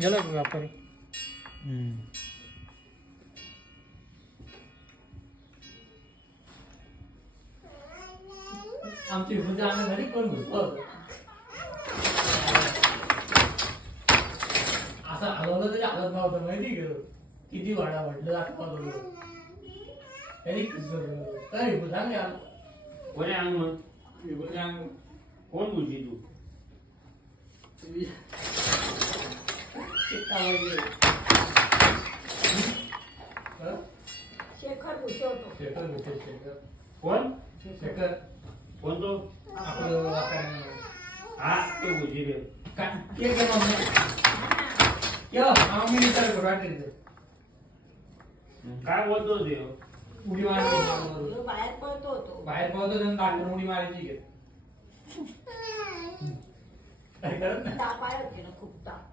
गेला का व्यापारी? आमची म्हणजे आम्ही घरी कोण घुसलो असं हलवलं तरी हालत नव्हतं माहिती का? किती वाडा म्हटलं दाखवलं तरी काय चांगले आलं कोणी अंग मग कोण बुजी तू शेखर घुसवतो. शेखर कोण शेखर कोण तो आपलं हा तो बुजी रे काय आम्ही विचार करू वाटेल काय बोलतो ते उडी मारायची ह्यो बाहेर पळतो होतो. बाहेर पळतो त्यांना दाखवून उडी मारायची घे काय करत नाही ताप आला होती ना खूप ताप.